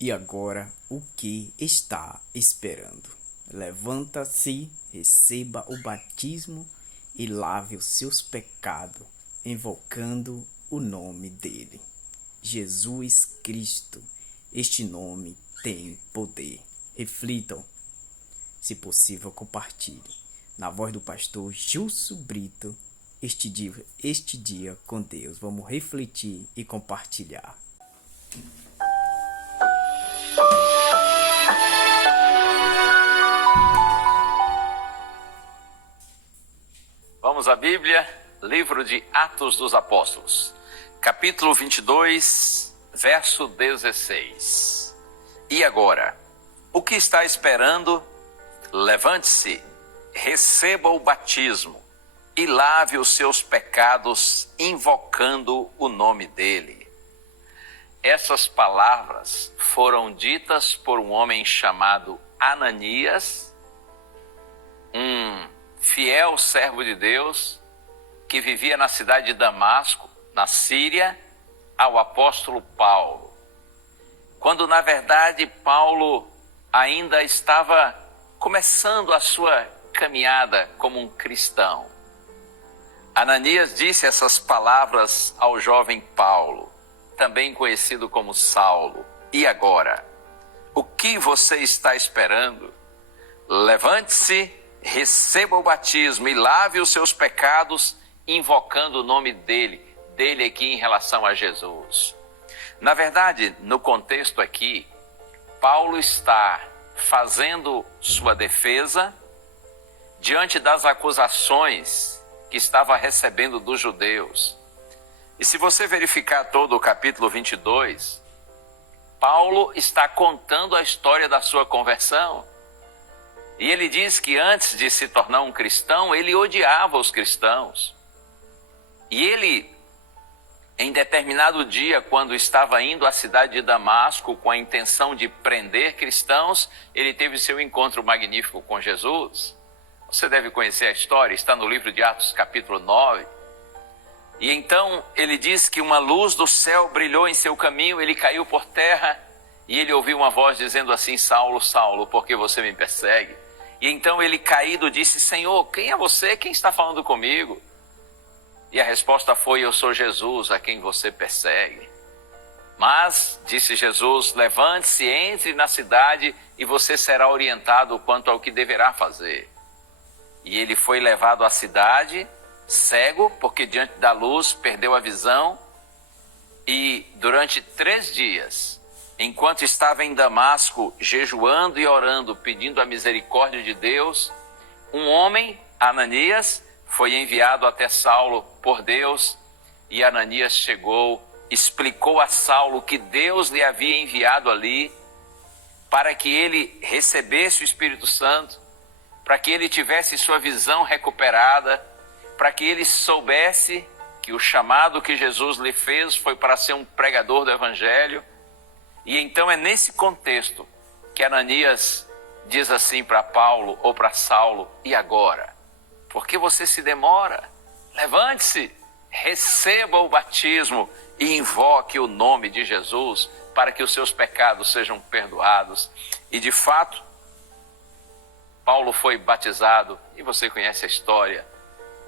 E agora, o que está esperando? Levanta-se, receba o batismo e lave os seus pecados, invocando o nome dele. Jesus Cristo. Este nome tem poder. Reflitam. Se possível, compartilhe. Na voz do pastor Gilson Brito, este dia com Deus. Vamos refletir e compartilhar. Vamos à Bíblia, livro de Atos dos Apóstolos, capítulo 22, verso 16. E agora, o que está esperando? Levante-se, receba o batismo e lave os seus pecados, invocando o nome dele. Essas palavras foram ditas por um homem chamado Ananias, fiel servo de Deus, que vivia na cidade de Damasco, na Síria, ao apóstolo Paulo. Quando, na verdade, Paulo ainda estava começando a sua caminhada como um cristão. Ananias disse essas palavras ao jovem Paulo, também conhecido como Saulo. E agora, o que você está esperando? Levante-se, receba o batismo e lave os seus pecados, invocando o nome dele aqui em relação a Jesus. Na verdade, no contexto aqui, Paulo está fazendo sua defesa diante das acusações que estava recebendo dos judeus. E se você verificar todo o capítulo 22, Paulo está contando a história da sua conversão. E ele diz que antes de se tornar um cristão, ele odiava os cristãos. E ele, em determinado dia, quando estava indo à cidade de Damasco com a intenção de prender cristãos, ele teve seu encontro magnífico com Jesus. Você deve conhecer a história, está no livro de Atos, capítulo 9. E então ele diz que uma luz do céu brilhou em seu caminho, ele caiu por terra e ele ouviu uma voz dizendo assim: Saulo, Saulo, por que você me persegue? E então ele, caído, disse: Senhor, quem é você? Quem está falando comigo? E a resposta foi: eu sou Jesus, a quem você persegue. Mas, disse Jesus, levante-se, entre na cidade e você será orientado quanto ao que deverá fazer. E ele foi levado à cidade, cego, porque diante da luz perdeu a visão. E durante 3 dias... enquanto estava em Damasco, jejuando e orando, pedindo a misericórdia de Deus, um homem, Ananias, foi enviado até Saulo por Deus, e Ananias chegou, explicou a Saulo que Deus lhe havia enviado ali, para que ele recebesse o Espírito Santo, para que ele tivesse sua visão recuperada, para que ele soubesse que o chamado que Jesus lhe fez foi para ser um pregador do Evangelho. E então é nesse contexto que Ananias diz assim para Paulo ou para Saulo: e agora? Por que você se demora? Levante-se, receba o batismo e invoque o nome de Jesus para que os seus pecados sejam perdoados. E de fato, Paulo foi batizado, e você conhece a história.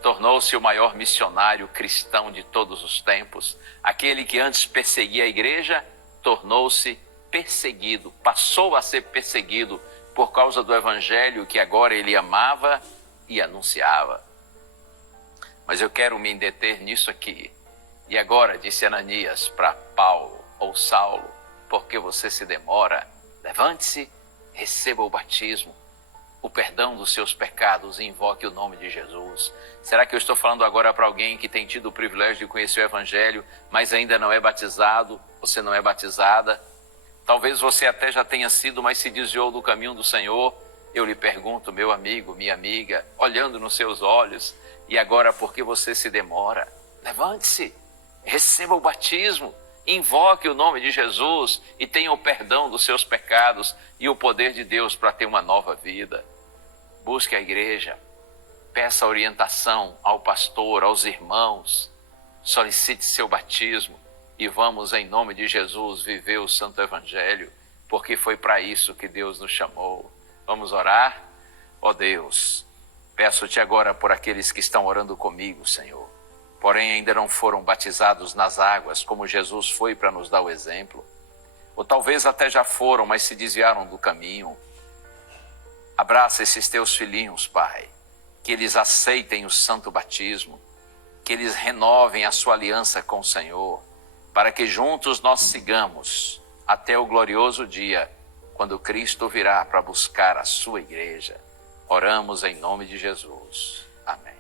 Tornou-se o maior missionário cristão de todos os tempos. Aquele que antes perseguia a igreja tornou-se perseguido, passou a ser perseguido por causa do evangelho que agora ele amava e anunciava. Mas eu quero me deter nisso aqui. E agora, disse Ananias para Paulo ou Saulo: por que você se demora? Levante-se, receba o batismo, o perdão dos seus pecados e invoque o nome de Jesus. Será que eu estou falando agora para alguém que tem tido o privilégio de conhecer o evangelho, mas ainda não é batizado? Você não é batizada? Talvez você até já tenha sido, mas se desviou do caminho do Senhor. Eu lhe pergunto, meu amigo, minha amiga, olhando nos seus olhos, e agora por que você se demora? Levante-se, receba o batismo, invoque o nome de Jesus e tenha o perdão dos seus pecados e o poder de Deus para ter uma nova vida. Busque a igreja, peça orientação ao pastor, aos irmãos, solicite seu batismo e vamos, em nome de Jesus, viver o Santo Evangelho. porque foi para isso que Deus nos chamou. Vamos orar? Ó Deus, peço-te agora por aqueles que estão orando comigo, Senhor, porém ainda não foram batizados nas águas, como Jesus foi para nos dar o exemplo, ou talvez até já foram, mas se desviaram do caminho. Abraça esses teus filhinhos, Pai, que eles aceitem o santo batismo, que eles renovem a sua aliança com o Senhor, para que juntos nós sigamos até o glorioso dia, quando Cristo virá para buscar a sua igreja. Oramos em nome de Jesus. Amém.